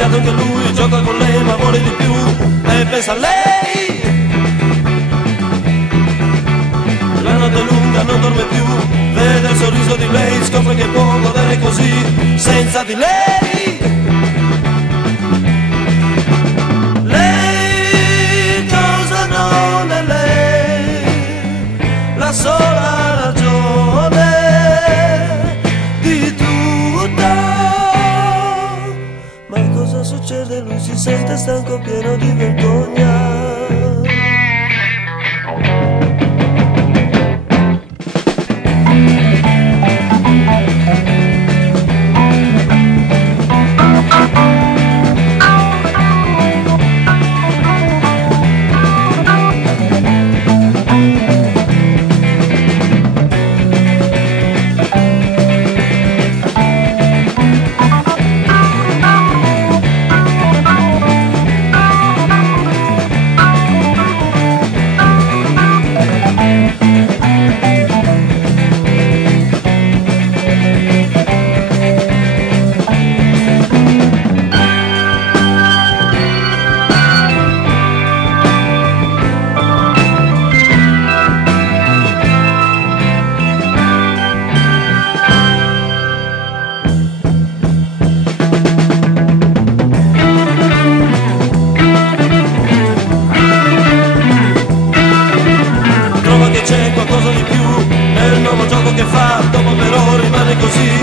cambiato anche lui, gioca con lei ma vuole di più e pensa a lei. La notte è lunga, non dorme più, vede il sorriso di lei, scopre che può godere così senza di lei. Lei cosa non è lei, la sola ragione di tutto. Ma cosa succede? Lui si sente stanco, pieno di vergogna. C'è qualcosa di più nel nuovo gioco che fa, dopo però rimane così